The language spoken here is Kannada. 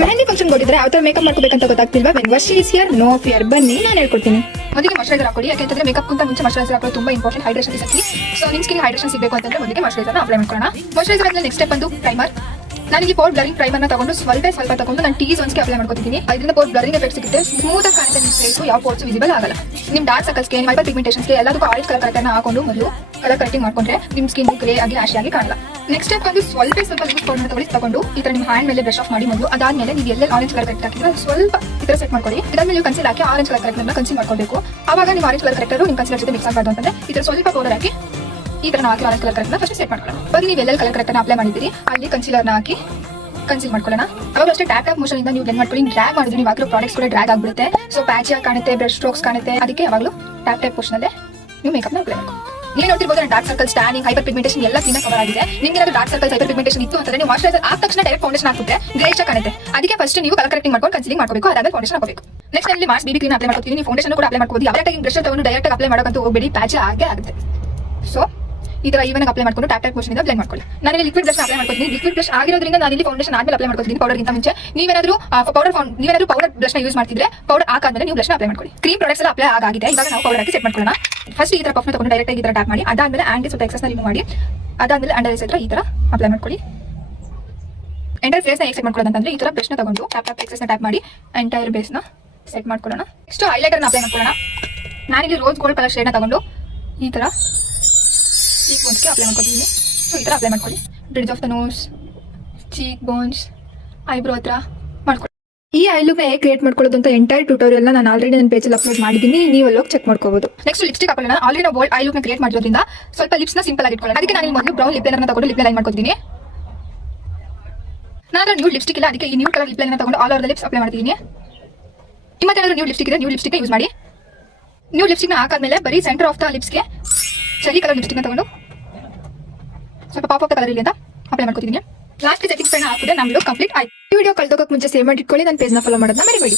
ಮೆಹಂದಿ ಫಂಕ್ಷನ್ ಹೋಗಿದ್ರೆ ಯಾವ ತರ ಮೇಕಪ್ ಮಾಡ್ಕೋಬೇಕಂತ ಗೊತ್ತಾಗ್ತಿಲ್ವಾ? When Varshi is here, no fear. ಬನ್ನಿ ನಾನು ಹೇಳ್ಕೊಡ್ತೀನಿ. ಮೊದಲಿಗೆ ಮಾಯಿಶ್ಚರೈಸರ್ ಹಾಕೊಳ್ಳಿ. ಯಾಕೆಂತಂದ್ರೆ ಮೇಕಪ್ ಗಿಂತ ಮುಂಚೆ ಮಾಯಿಶ್ಚರೈಸರ್ ಹಾಕೋದು ತುಂಬಾ important. Hydration is key. So ನಿಮ್ಮ ಸ್ಕಿನ್ ಹೈಡ್ರೇಷನ್ ಸಿಗಬೇಕು ಅಂತಂದ್ರೆ ಮೊದಲಿಗೆ ಮಾಯಿಶ್ಚರೈಸರ್ ಅಪ್ಲೈ ಮಾಡ್ಕೊಳ್ಳೋಣ. ಮಾಯಿಶ್ಚರೈಸರ್ ಆದ್ಮೇಲೆ ನೆಕ್ಸ್ಟ್ ಸ್ಟೆಪ್ ಬಂದು ಪ್ರೈಮರ್. ನಾನು ಇಲ್ಲಿ ಪೋರ್ ಬ್ಲರಿಂಗ್ ಪ್ರೈಮರ್ ನ ತಗೊಂಡು ಸ್ವಲ್ಪ ತಗೊಂಡು ನಾನು ಟೀ ಝೋನ್ಸ್ಗೆ ಅಪ್ಲೈ ಮಾಡ್ಕೊತಿದ್ದೀನಿ. ಅದರಿಂದ ಪೋರ್ ಬ್ಲರಿಂಗ್ ಎಫೆಕ್ಟ್ ಸಿಗುತ್ತೆ. ಸ್ಮೂತ್ ಆಗಿ ಕಾಣುತ್ತೆ ನಿಮ್ಮ ಫೇಸ್, ಯಾವ ಪೋರ್ಸ್ ವಿಸಿಬಲ್ ಆಗಲ್ಲ. ನಿಮ್ಮ ಡಾರ್ಕ್ ಸರ್ಕಲ್ಸ್ಗೆ, ಹೈಪರ್ ಪಿಗ್ಮೆಂಟೇಷನ್ಸ್ಗೆ ಎಲ್ಲದಕ್ಕೂ ಆರೆಂಜ್ ಕಲರ್ ಕರೆಕ್ಟರ್ನ ಹಾಕೊಂಡು ಮೊದಲು ಕಲರ್ ಕರೆಕ್ಟಿಂಗ್ ಮಾಡ್ಕೊಂಡ್ರೆ ನಿಮ್ಮ ಸ್ಕಿನ್ ಗ್ರೇ ಆಗಿ ಆಶಿ ಆಗಿ ಕಾಣಲ್ಲ. ನೆಕ್ಸ್ಟ್ ಸ್ಟೆಪ್ ಬಂದು ಸ್ವಲ್ಪ ಲೂಸ್ ಪೌಡರ್ ತಗೊಂಡು ಈ ತರ ನಿಮ್ಮ ಹ್ಯಾಂಡ್ ಮೇಲೆ ಬ್ರಷ್ ಆಫ್ ಮಾಡಿ ಮೊದಲು. ಅದಾದ್ಮೇಲೆ ನೀವು ಎಲ್ಲೆಲ್ಲಿ ಆರೆಂಜ್ ಕಲರ್ ಕರೆಕ್ಟ್ ಹಾಕಿದ್ರೆ ಸ್ವಲ್ಪ ಈ ತರ ಸೆಟ್ ಮಾಡ್ಕೊಳ್ಳಿ. ಇದಾದ್ಮೇಲೆ ನೀವು ಕನ್ಸಿಲ್ ಹಾಕಿ ಆರೆಂಜ್ ಕಲರ್ ಕರೆಕ್ಟರ್ನ ಕನ್ಸಿಲ್ ಮಾಡ್ಕೊಳ್ಬೇಕು. ಆವಾಗ ನೀವು ಆರೆಂಜ್ ಕಲರ್ ಕರೆಕ್ಟರ್ ನಿಮ್ಮ ಕನ್ಸಿಲರ್ ಜೊತೆ ಮಿಕ್ಸ್ ಆಗಬಾರ್ದು ಅಂತಂದ್ರೆ ಈ ತರ ಸ್ವಲ್ಪ ಪೌಡರ್ ಹಾಕಿ ಈ ತರ ಹಾಕಿ ಆರೆಂಜ್ ಕಲರ್ ಕರೆಕ್ಟರ್ನ ಫಸ್ಟ್ ಸೆಟ್ ಮಾಡ್ಕೊಳ್ಳೋಣ. ಇವಾಗ ನೀವು ಎಲ್ಲೆಲ್ಲಿ ಕಲರ್ ಕರೆಕ್ಟರ್ನ ಅಪ್ಲೈ ಮಾಡಿದ್ದೀರಿ ಅಲ್ಲಿ ಕನ್ಸಿಲರ್ನ ಹಾಕಿ ಕನ್ಸಿಲ್ ಮಾಡ್ಕೊಳ್ಳೋಣ. ಅವಾಗ ಅಷ್ಟೇ ಟ್ಯಾಪ್ ಮೋಷನ್ ಇಂದ ನೀವು ಬ್ಲೆಂಡ್ ಮಾಡ್ಕೊಳ್ಳಿ. ಡ್ರ್ಯಾಗ್ ಮಾಡಿದ್ರೆ ನೀವು ಹಾಕಿರೋ ಪ್ರಾಡಕ್ಟ್ಸ್ ಕೂಡ ಡ್ರ್ಯಾಗ್ ಆಗ್ಬಿಡುತ್ತೆ. ಸೊ ಪ್ಯಾಚಿ ಆಗಿ ಕಾಣುತ್ತೆ, ಬ್ರಷ್ ಸ್ಟ್ರೋಕ್ಸ್ ಕಾಣುತ್ತೆ. ಅದಕ್ಕೆ ಯಾವಾಗಲೂ ಟ್ಯಾಪ್ ಮೋಷನ್ ಅಲ್ಲೇ ನೀವು ಮೇಕಪ್ ನ ಅಪ್ಲೈ ಮಾಡ್ಕೊಳ್ಳಿ. ನೀವು ನೋಡ್ತಿರ್ಬೋದು dark circles, tanning, hyperpigmentation ಎಲ್ಲ ಕ್ಲೀನ್ ಕವರ್ ಆಗಿದೆ. ನಿಮಗೆ ಡಾರ್ಕ್ ಸರ್ಕಲ್ಸ್, ಹೈಪರ್ ಪಿಗ್ಮೆಂಟೇಷನ್ ಇತ್ತು ಅಂತಂದ್ರೆ ನೀವು ಮಾಯಿಶ್ಚರೈಸರ್ ಆದ ತಕ್ಷಣ ಡೈರೆಕ್ಟ್ ಫೌಂಡೇಶನ್ ಹಾಕಿದ್ರೆ ಗ್ರೇಷ್ ಕಾಣುತ್ತೆ. ಅದಕ್ಕೆ ಫಸ್ಟ್ ನೀವು ಕಲರ್ ಕರೆಕ್ಟಿಂಗ್ ಮಾಡ್ಕೊಂಡು ಕನ್ಸಿಲಿಂಗ್ ಮಾಡ್ಕೋಬೇಕು. ಅದಾದ್ಮೇಲೆ ಫೌಂಡೇಶನ್ ಹಾಕಬೇಕು. ನೆಕ್ಸ್ಟ್ ಅಲ್ಲಿ ಮಾಸ್ BB ಕ್ರೀಮ್ ಅಪ್ಲೈ ಮಾಡ್ಕೊತೀವಿ. ನೀವು ಫೌಂಡೇಶನ್ ಕೂಡ ಅಪ್ಲೈ ಮಾಡ್ಕೋಬಹುದು. ಡೈರೆಕ್ಟ್ ಬ್ರಷ್ ತಗೊಂಡು ಡೈರೆಕ್ಟ್ ಅಪ್ಲೈ ಮಾಡೋಕಂತ ಹೋಗಬೇಡಿ, ಪ್ಯಾಚ್ ಆಗೇ ಆಗುತ್ತೆ. ಸೊ ಈ ತರ ಈವನ್ ಅಪ್ಲೈ ಮಾಡ್ಕೊಂಡು ಟ್ಯಾಪ್ ಮೋಷನ್ ಇಂದ ಬ್ಲೆಂಡ್ ಮಾಡ್ಕೊಳ್ಳಿ. ನಾನು ಇಲ್ಲಿ ಲಿಕ್ವಿಡ್ ಬ್ರಷ್ ಅಪ್ಲೈ ಮಾಡ್ಕೊತೀನಿ. ಲಿಕ್ವಿಡ್ ಬ್ರಷ್ ಆಗಿರೋದ್ರಿಂದ ನಾನು ಇಲ್ಲಿ ಫೌಂಡೇಶನ್ ಆದ್ಮೇಲೆ ಅಪ್ಲೈ ಮಾಡ್ಕೊತೀನಿ ಪೌಡರ್ ಗಿಂತ ಮುಂಚೆ. ನೀವೇನಾದ್ರೂ ಪೌಡರ್ ಬ್ರಷ್ ನ ಯೂಸ್ ಮಾಡ್ತಿದ್ರೆ ಪೌಡರ್ ಹಾಕಾದ್ಮೇಲೆ ನೀವು ಬ್ರಷ್ ಅಪ್ಲೈ ಮಾಡ್ಕೊಳ್ಳಿ. ಕ್ರೀಮ್ ಪ್ರಾಡಕ್ಟ್ಸ್ ಎಲ್ಲ ಅಪ್ಲೈ ಆಗಿದೆ. ಇವಾಗ ನಾವು ಪೌಡರ್ ಹಾಕಿ ಸೆಟ್ ಮಾಡ್ಕೊಳ್ಳೋಣ. ಫಸ್ಟ್ ಈ ತರ ಪಫ್ ನ ತಗೊಂಡು ಡೈರೆಕ್ಟ್ ಆಗಿ ಈ ತರ ಟ್ಯಾಪ್ ಮಾಡಿ, ಅದಾದ್ಮೇಲೆ ಆಂಟಿ ಸ್ವಲ್ಪ ಎಕ್ಸೆಸ್ ನ ರಿಮೂವ್ ಮಾಡಿ, ಅದಾದ್ಮೇಲೆ ಅಂಡರ್ ಐಸ್ ಹತ್ರ ಈ ತರ ಅಪ್ಲೈ ಮಾಡ್ಕೊಳ್ಳಿ. ಎಂಟೈರ್ ಫೇಸ್ ನ ಹೇಗೆ ಸೆಟ್ ಮಾಡ್ಕೊಳ್ಳೋದು ಅಂತಂದ್ರೆ ಈ ತರ ಬ್ರಷ್ ನ ತಗೊಂಡು ಟ್ಯಾಪ್ ಎಕ್ಸೆಸ್ ನ ಟ್ಯಾಪ್ ಮಾಡಿ ಎಂಟೈರ್ ಬೇಸ್ ನ ಸೆಟ್ ಮಾಡ್ಕೊಳ್ಳೋಣ. ನೆಕ್ಸ್ಟ್ ಹೈಲೈಟರ್ ನ ಅಪ್ಲೈ ಮಾಡ್ಕೊಳ್ಳೋಣ. ನಾನಿಲ್ಲಿ ರೋಸ್ ಗೋಲ್ಡ್ ಕಲರ್ ಶೇಡ್ ನ ತಗೊಂಡು ಈ ತರ ಚೀಕ್ ಬೋನ್ಸ್ಗೆ ಅಪ್ಲೈ ಮಾಡ್ಕೊತೀನಿ. ಸೊ ಈ ತರ ಅಪ್ಲೈ ಮಾಡ್ಕೊಳ್ಳಿ. Bridge of the nose, cheek bones, eyebrow ಹತ್ರ ಮಾಡ್ಕೊಳ್ಳಿ. ಈ ಐ ಲುಕ್ ನ ಹೇಗೆ ಕ್ರಿಯೇಟ್ ಮಾಡ್ಕೊಳ್ಳೋದು ಅಂತ ಎಂಟೈರ್ ಟ್ಯೂಟೋರಿಯಲ್ ನಾನು ಆಲ್ರೆಡಿ ನನ್ನ ಪೇಜಲ್ಲಿ ಅಪ್ಲೋಡ್ ಮಾಡಿದ್ದೀನಿ. ನೀವು ಅಲ್ಲಿ ಚೆಕ್ ಮಾಡ್ಕೋಬಹುದು. ನೆಕ್ಸ್ಟ್ ಲಿಪ್ಸ್ಟಿಕ್ ಹಾಕೊಳ್ಳೋಣ. ಆಲ್ರೆಡಿ ನಾವು ಬೋಲ್ಡ್ ಐ ಲುಕ್ ನ ಕ್ರಿಯೇಟ್ ಮಾಡಿರೋದ್ರಿಂದ ಸ್ವಲ್ಪ ಲಿಪ್ಸ್ ನ ಸಿಂಪಲ್ ಆಗಿ ಇಟ್ಕೊಳ್ಳೋಣ. ಅದಕ್ಕೆ ನಾನು ಮೊದಲು ಬ್ರೌನ್ ಲಿಪ್ ಲೈನರ್ ನ ತಗೊಂಡು ಲಿಪ್ ಲೈನ್ ಮಾಡ್ಕೊತೀನಿ. ನಾನು ನ್ಯೂ ಲಿಪ್ಸ್ಟಿಕ್ ಇಲ್ಲ, ಅದಕ್ಕೆ ಈ ನ್ಯೂ ಕಲರ್ ಲಿಪ್ ಲೈನರ್ ನ ತಗೊಂಡು all over the lips apply ಮಾಡ್ತೀನಿ. ನಿಮ್ಮ ಹತ್ರ ನ್ಯೂ ಲಿಪ್ಸ್ಟಿಕ್ ಇದೆ, ನ್ಯೂ ಲಿಪ್ಸ್ಟಿಕ್ ಯೂಸ್ ಮಾಡಿ. ನ್ಯೂ ಲಿಪ್ಸ್ಟಿಕ್ ನ ಹಾಕಾದ್ಮೇಲೆ ಬರೀ ಸೆಂಟರ್ ಆಫ್ ದ ಲಿಪ್ಸ್ಗೆ ಚೆರಿ ಕಲರ್ ಲಿಪ್ಸ್ಟಿಕ್ ನ ತಗೊಂಡು ಸ್ವಲ್ಪ ಪಾಪ್ ಆಫ್ ದ ಕಲರ್ ಇಲ್ಲಿ ಅಂತ ಅಪ್ಲೈ ಮಾಡ್ಕೊತೀನಿ. ಲಾಸ್ಟ್ ಸೆಟ್ಟಿಂಗ್ ಸ್ಪ್ರೇ ಹಾಕಿದ್ರೆ ನಮ್ಮ ಲುಕ್ ಕಂಪ್ಲೀಟ್ ಆಯ್ತು. ಈ ವಿಡಿಯೋ ಕಳ್ದೋಗಕ್ಕೆ ಮುಂಚೆ ಸೇವ್ ಮಾಡಿ ಇಟ್ಕೊಳ್ಳಿ. ನನ್ನ ಪೇಜ್ ನ ಫಾಲೋ ಮಾಡೋದನ್ನ ಮರಿಬೇಡಿ.